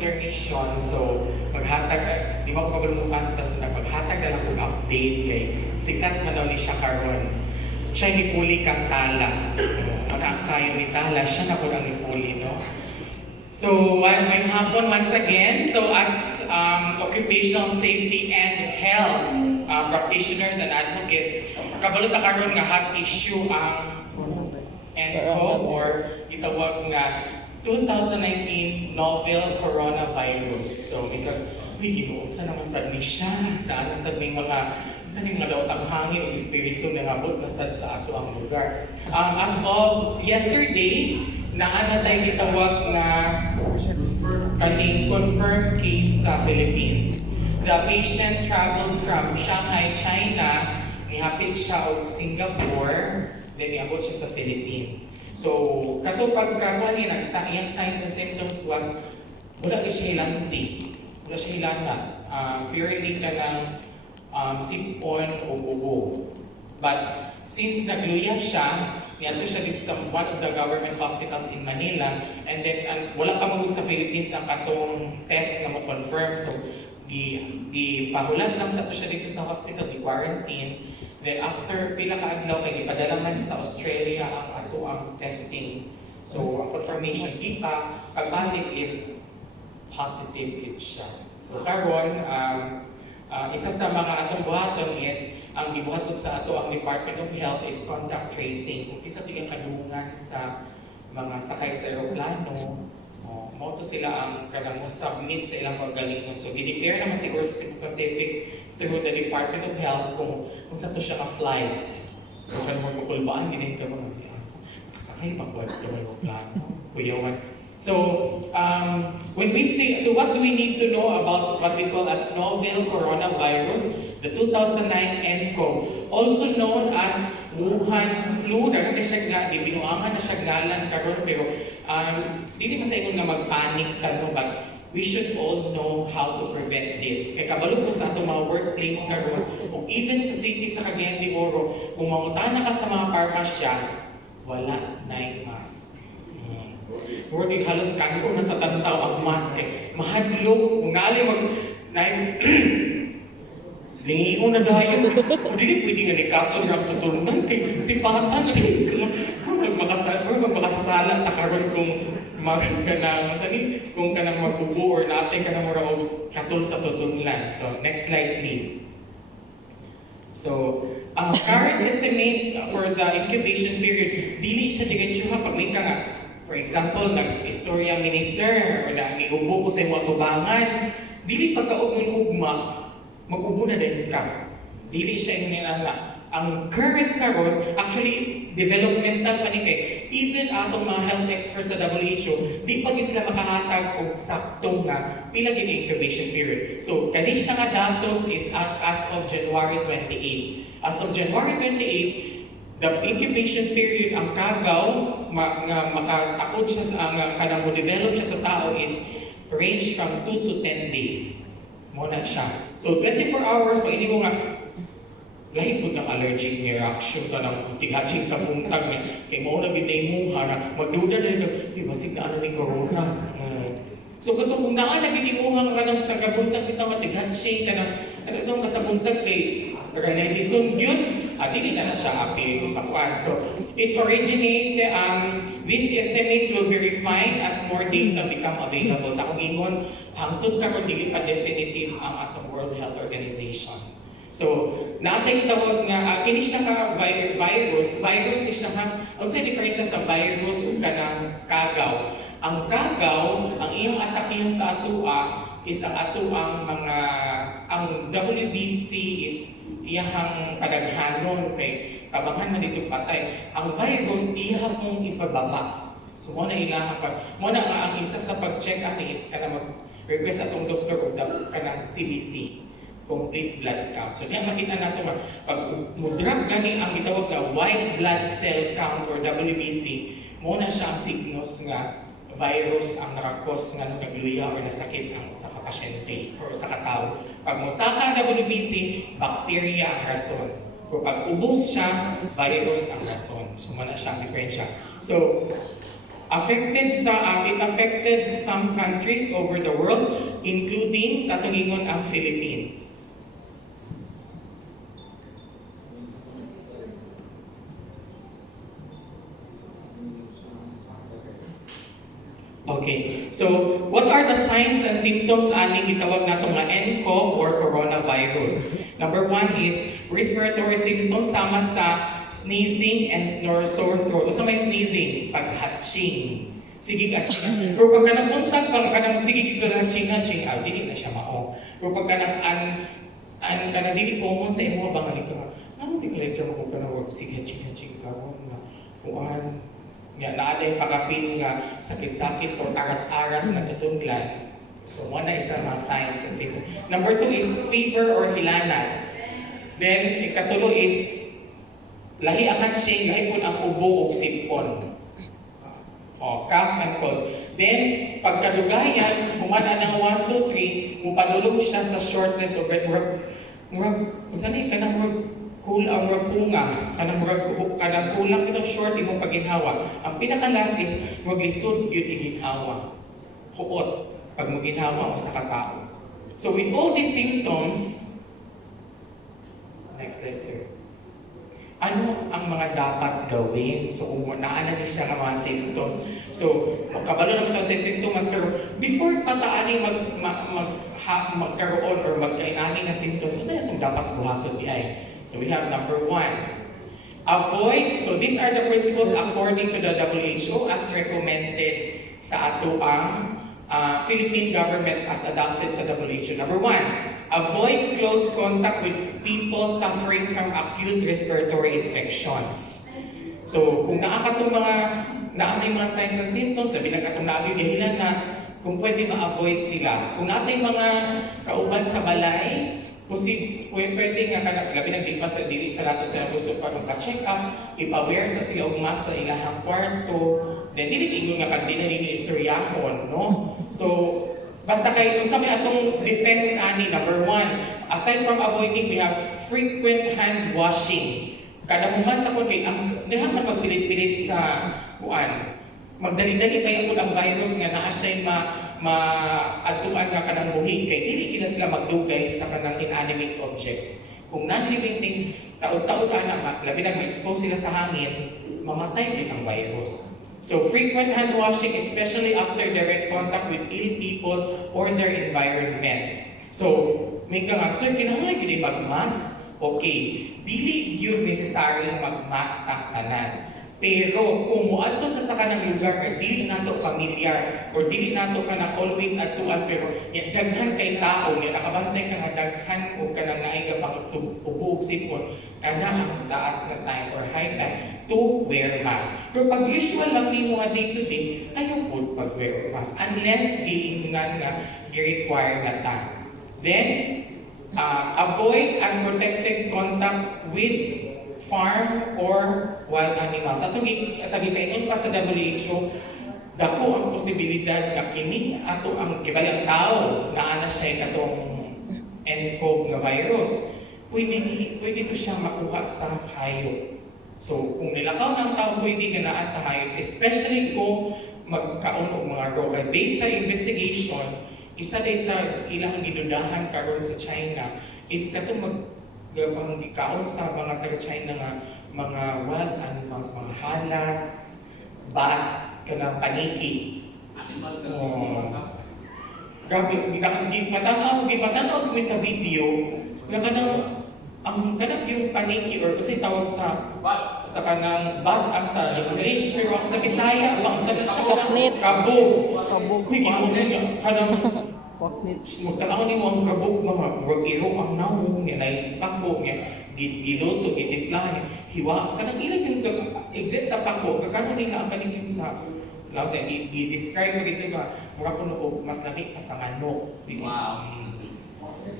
their mission. So, maghatag, di ba ko kabalimutan, tapos maghatag na lang kong update kay sikat na daw ni siya karon. Siya nipuli kang tala. Ang ni tala, siya na po ang nipuli, no? So, may hapon once again. So, as occupational safety and health practitioners and advocates, kabalo ta karon nga hot issue ang NCO or itawag nga 2019 Noval Coronavirus. So, sa naman sad ni siya, daan sa mga daw ang hangin o espiritu na nabot na sad sa ato ang lugar. As of yesterday, naanatay gitawag na kaning confirmed case sa Philippines. The patient traveled from Shanghai, China, nihapit siya og Singapore, then niabot siya sa Philippines. So, kato pagkakali, iyang signs and symptoms was, wala siya hilanti, wala siya hilata, purely ka ng sipon o ubo. But, since nagluya siya, niyato siya dito sa one of the government hospitals in Manila, and then wala pa magod sa Philippines ang katong test na mo-confirm. So, di pahulat lang sa to siya dito sa hospital, di quarantine. Then after pila ka adlaw kay ipadala man sa Australia ang ato ang testing. So, ang confirmation kita, pagbalik is positive it siya. So, karon, isa sa mga atong buhaton is ang gibuhaton sa ato ang Department of Health is contact tracing. Kung isa tigang kadungan sa mga sakay sa aeroplano, mo to sila ang kanang submit sa ilang paggalingon. So, i-declare naman siguro sa Cebu Pacific through the Department of Health kung sa to siya ka-flight. So, kanang magpapulbaan, ginayin ka mga sakay, magbuhat ka mga aeroplano, kuyawan. So, when we say, so what do we need to know about what we call as Noval Coronavirus? The 2009 NCO, also known as Wuhan flu, dagan na siya nga, di binuangan na siya galan karon pero hindi man sa ingon nga magpanic ka, no, but we should all know how to prevent this. Kaya kabalo ko sa atong mga workplace karon, o even sa city sa Cagayan de Oro, kung mangutana ka sa mga parmasya, wala na yung mask. Working halos kanko na sa tantaw ang mask eh. Mahadlok, kung ngali lingi ko na dahil, hindi pwede nga nikaton ng tutulungan kay sipatan na rin. Kung magmakasasalan ta karon kung kung ka nang magbubo or natin ka nang mura o katul sa tutulungan. So, next slide please. So, current estimates for the incubation period, dili siya diretsuha pag may ka nga. For example, nag-istorya minister o nag-iubo ko sa mga tubangan, dili pagkaog ng ugma, mag-ubo na din ka. Dili siya yung nilala. Ang current karon, actually, developmental pa ni kay, even atong mga health experts sa WHO, di pa sila makahatag og sakto nga pila gid incubation period. So, kani siya nga datos is as of January 28. As of January 28, the incubation period ang kagaw makatakod siya sa kanang mo-develop siya sa tao is range from 2 to 10 days. Muna siya. So 24 hours, pag hindi mo nga lahi po ng allergic reaction ka ng tighatching sa puntag niya. Kaya mo na binimuha na magduda na ito, di ba signa ni corona? So kung naan na binimuha ka ng tagabuntag ito, tighatching ka ng ano itong kasabuntag kay Renedison yun, hindi na siya api sa kwan. So it originated, these estimates will be refined as more data become available. Sa kung ingon, hangtod karon dili pa definitive ang atong World Health Organization. So, natin tawag nga, kini siya ka virus ni siya ka, ang sa diferensya sa virus o kanang kagaw. Ang kagaw, ang iyang atakihan sa atua is ang atuang mga, ang WBC is iyang kadaghanon kay kabanghan man dito patay. Ang virus, iyang mong ipababa. So, muna ilahan pa. Muna nga ang isa sa pag-check up is kanang mag-request atong doktor o kanang CBC. Complete blood count. So, diyan makita natin pag mudrag gani ang gitawag na white blood cell count or WBC, muna siya ang signos nga virus ang nakakos nga nagluya or nasakit ang sa kapasyente or sa katao. Pag musaka ang WBC, bacteria ang rason. Kung pag ubos siya, virus ang rason. So, muna siya ang diferensya. So, It affected some countries over the world, including sa tungingon ang Philippines. Okay, so what are the signs and symptoms aning gitawag nato nga nCoV or coronavirus? Number 1 is respiratory symptoms sama sa sneezing and sore throat. Usa may sneezing, pag-hatching. Sige hatching. Pero pag napunta ka sige hatching, dili na siya mao. Pero pag kanang dili pomon sa imo bang ka. Ano di ka letra mo kana work sige hatching karon na kuan. Nga naaday pakapin nga sakit-sakit o arat-arat na tutunglan. So one na isa mga signs and symptoms. Number 2 is fever or hilanat. Then ikatulo is lahi ang hatching, lahi po ang ubo o sipon. Cough and cough. Then pagkadugayan, humana ng 1, 2, 3, mupadulog siya sa shortness of breath. Saan ka na kulang punga, kanang kulang itong short imong paginhawa. Ang pinakalas is maglisod yun iginhawa. Huot, pag maginhawa mo sa katao. So with all these symptoms, next slide sir. Ano ang mga dapat gawin? So kung naana siya ng mga symptoms. So kabalo naman ito sa symptoms, pero before pataaning magkaroon or magkainani na symptoms, so saan itong dapat buhaton di ay? So we have number 1, avoid. So these are the principles according to the WHO as recommended sa ato ang Philippine government as adopted sa WHO. Number 1, avoid close contact with people suffering from acute respiratory infections. So kung naakatong naamay mga signs and symptoms, labi na katong naabi dahilan na kung pwede ma-avoid sila. Kung natay mga kauban sa balay, pwede nga labi nang di pa sa dili talaga sila gusto pa check up, ipa-wear sa sila og mask sa ilahang kwarto, then dili ingon nga kag dili ni istoryahon, no? So basta kay kung sa may atong defense ani, number 1, aside from avoiding, we have frequent hand washing. Kada human sa kun kay ang diha na pagpilit-pilit sa kuan, magdali-dali kayo ang virus nga naa siya maatuan nga kanang buhi kay dili kina sila magdugay sa kanang inanimate objects. Kung non-living things, taod-taod ana labi na ma-expose sila sa hangin, mamatay din ang virus. So frequent hand washing, especially after direct contact with ill people or their environment. So may sir, kinahanglan gid mag-mask. Okay, dili yun necessary mag-mask ang tanan. Pero kung muadto ka sa kanang lugar or dili nato familiar or dili nato ka na always adto as pero daghan kay tao nga nakabantay ka nga daghan o kanang naay ka pang ubog sipon kana ang taas na time or high time to wear mask. Pero pag usual lang nimo nga day to day, ayaw po pag-wear mask unless giingnan nga gi-require na ta. Then avoid unprotected contact with farm or wild animals. Atong sabi kayo pa sa WHO, dako ang posibilidad na kini ato ang kibali ang tao na ana siya katong nCoV nga virus. Pwede ko siya makuha sa hayop. So kung nilakaw ng tao, pwede ka naa sa hayop, especially kung magkaon og mga raw. Based sa investigation, isa day sa ilang gidudahan karon sa China is katong pangikaon sa mga taga-China nga mga wild animals, mga halas, bat, kanang paniki. Grabe, gipatanaw ko sa video, na kanang yung paniki or kasi tawag sa kanang bat ang sa English, pero ang sa Bisaya, ang sa kabog. Kanang magkakaon ni mo ang kabog mga iro ang naong nga nay pakbo nga giluto gitiplahe hiwa kanang ilang yung exit sa pakbo kakano ni nga kaning sa law sa i-describe mo dito nga mura kuno og mas laki pa sa manok. Wow.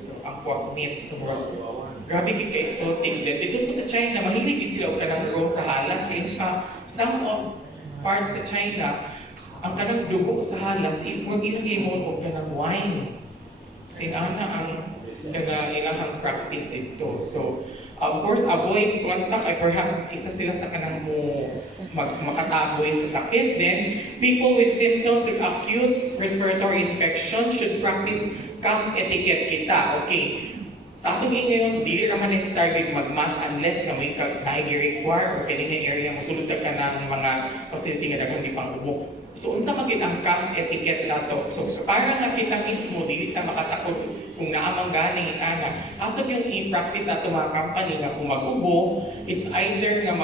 So ang pork meat so grabe gid ka exotic dito po sa China mahilig gid sila og kanang raw sa halas kay some of parts sa China ang kanang dugo sa halas, huwag ilagay mo o kanang wine. Sinana ang ilahang practice ito. So, Of course, avoid contact ay perhaps isa sila sa kanang mo makataboy sa sakit. Then, people with symptoms of acute respiratory infection should practice cough etiquette kita. Okay. Sa atong ngayon, dili naman necessary mag-mask unless na may nai-require o kini area mosulod ka ng mga facility nga daghang di pang-ubok. So, unsa maging ang cough etiquette nato? So, para nga kita mismo, dili ta makatakot kung naamang ganing ana. Ato yung i-practice ato mga company nga kung mag-ubo, it's either nga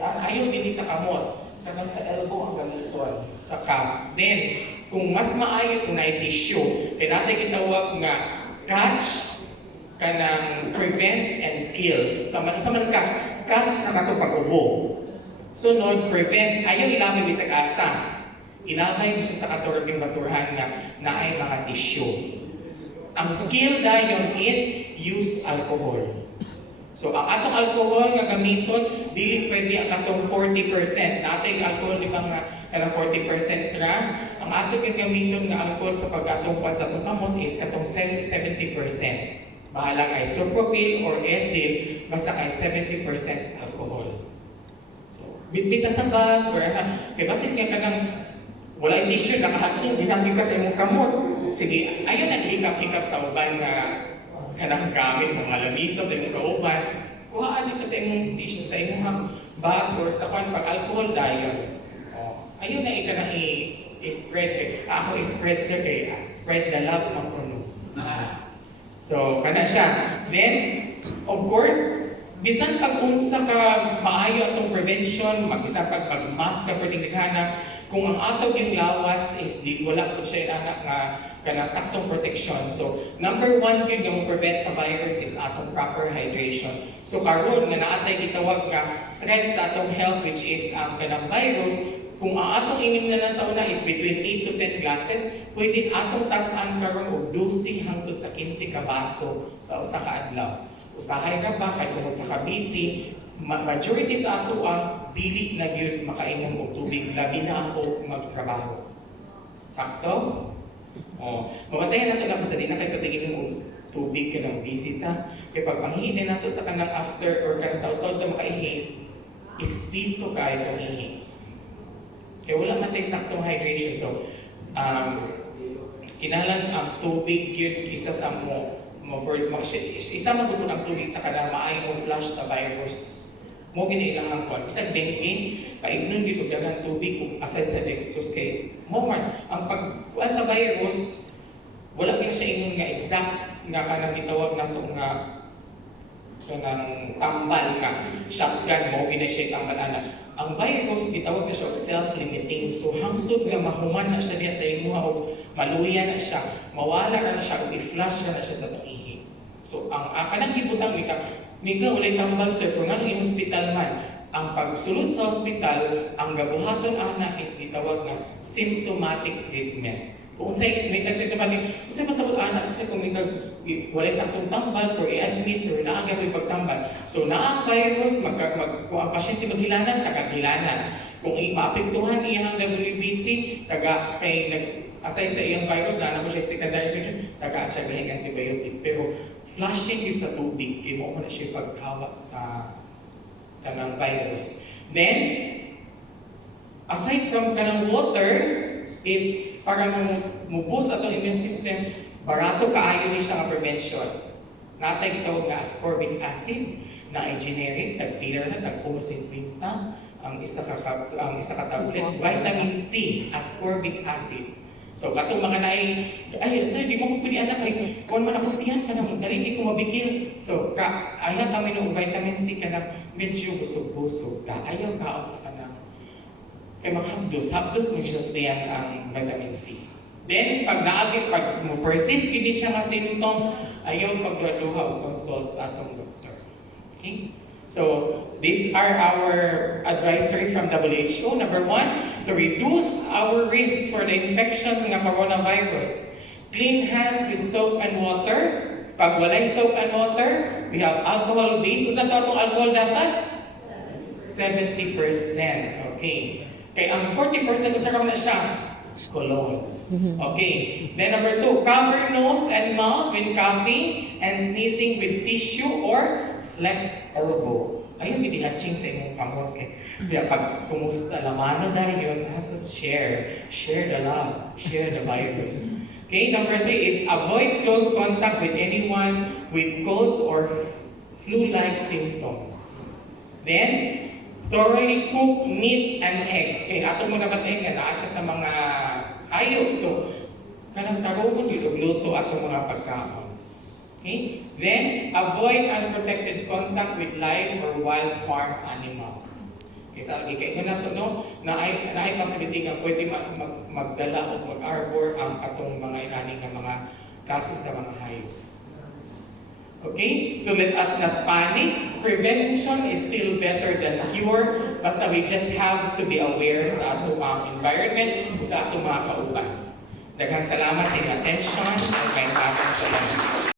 ayaw din sa kamot, kanang sa elbow ang gamiton, sa cough. Then, kung mas maayo kung na-tissue, kaya natin kitawag nga catch, kanang prevent and kill. So, man ka, catch na kato pag-ubo. Sunod, prevent, ayaw ilamay bisag asa. Ilamay siya sa katurabing basurahan na ay mga tissue. Ang kill dayon is use alcohol. So, ang atong alcohol nga gamiton, dili pwede ang atong 40%. Natay alcohol, di ba nga, 40% ra. Ang atong yung gamiton nga alcohol sa pag-atong sa atong kamot is katong 70%. Bahala kay isopropyl or ethyl, basta kay 70% alcohol. Bitbita sa bus, or kaya basit nga kanang wala yung tissue, nakahatsyon, ginamit ka sa imong kamot. Sige, ayaw na hikap-hikap sa uban na kanang gamit sa mga lamisa, sa imong kauban. Kuhaan dito sa imong tissue, sa imong bag, or sa pag-alcohol dayon. Ayaw na ika na i-spread. Ako i-spread sir kay spread the love ng puno. So, kana siya. Then, of course, bisan pag-unsa ka maayo atong prevention, mag-isa pag-mask ka pertindighana, kung ang atong yung lawas is di wala po siya anak nga kanang saktong protection. So, number one yun yung prevent sa virus is atong proper hydration. So, karon nga naatay gitawag nga threat sa atong health which is ang kanang virus, kung ang atong inom na lang sa una is between 8 to 10 glasses, pwede atong tasan karon og 12 hangtod sa 15 ka baso sa usa ka adlaw. Usahay ra ba kay tungod sa kabisi, majority sa ato ang dili na gyud makainom og tubig labi na ako magtrabaho. Sakto? Mabantayan nato lang sa di na kay patigin og tubig kanang bisita. Kay pag panghihin nato sa kanang after or kanang taw-taw na makaihi, is piso kay panghihi. Kaya wala man tayo saktong hydration. So, kinalan ang tubig yun isa sa isa magubon ang tubig sa kanang maayong flush sa virus. Mo ginailang ang kwan. Isang dengue, kaignon dito daghang tubig kung aside sa dextrose kay mo man ang pagkuan sa virus, wala gyud siya ingon nga exact nga kanang gitawag nato nga kanang tambal ka. Shotgun mo ginay siya tambal ana. Ang virus, gitawag na siya self-limiting. So, hangtod nga mahuman na siya niya sa imuha o maluya na siya, mawala na siya o i-flush na siya sa ihi. So, ang kanang gibutang mika ulay tambal sir, kung ano yung hospital man, ang pagsulod sa hospital, ang gabuhaton ana is gitawag na symptomatic treatment. Kung unsay may symptomatic, unsay pasabot ana kasi kung walay saktong tambal or i-admit or naagay sa pagtambal. So, na ang virus, kung ang pasyente maghilanan, tagaghilanan. Kung maapektuhan iyang WBC, aside sa iyang virus, na po siya secondary infection, tagaan siya gahing antibiotic. Pero, flushing it sa tubig, mo na siya paghawak sa kanang virus. Then, aside from kanang water, is para mubus atong immune system, barato kaayo ni siya nga prevention. Natay gitawag nga ascorbic acid na ay generic, tag-tira na, tag-50 ang isa ka tablet. Vitamin C, ascorbic acid. So, katong mga ay, sir, di mo ko pwede anak, ay, kung man ako piyan ka na, dali ko mabigil. So, ayaw kami ng vitamin C ka na medyo busog-busog ka. Ayaw kaon sa kanang. Kaya hapdos mo siya sabihan ang vitamin C. Then, pag persist, hindi siya nga symptoms, ayaw pagduha o consult sa atong doktor. Okay? So, these are our advisory from WHO. Number one, to reduce our risk for the infection ng coronavirus. Clean hands with soap and water. Pag walay soap and water, we have alcohol base. Kung saan ito alcohol dapat? 70%. Okay. Kaya ang 40% gusto na siya. Cologne. Okay. Then number two, cover nose and mouth when coughing and sneezing with tissue or flex elbow. Ayun, hindi hatching sa imong kamot. Kaya pag kumusta, lamano dahil yun, share. Share the love. Share the virus. Okay, number 3 is avoid close contact with anyone with colds or flu-like symptoms. Then, thoroughly cook meat and eggs. Okay, ato mo na batay nga, naa siya sa mga hayop. So, kanang tarungon yun, luto ato mga pagkaon. Okay? Then, avoid unprotected contact with live or wild farm animals. Isa lagi kay na to no na ay possibility nga pwede magdala o mag-arbor ang atong mga inani nga mga kaso sa mga hayop. Okay? So let us not panic. Prevention is still better than cure. Basta we just have to be aware sa atong environment o sa atong mga kauban. Daghang salamat sa attention at kay sa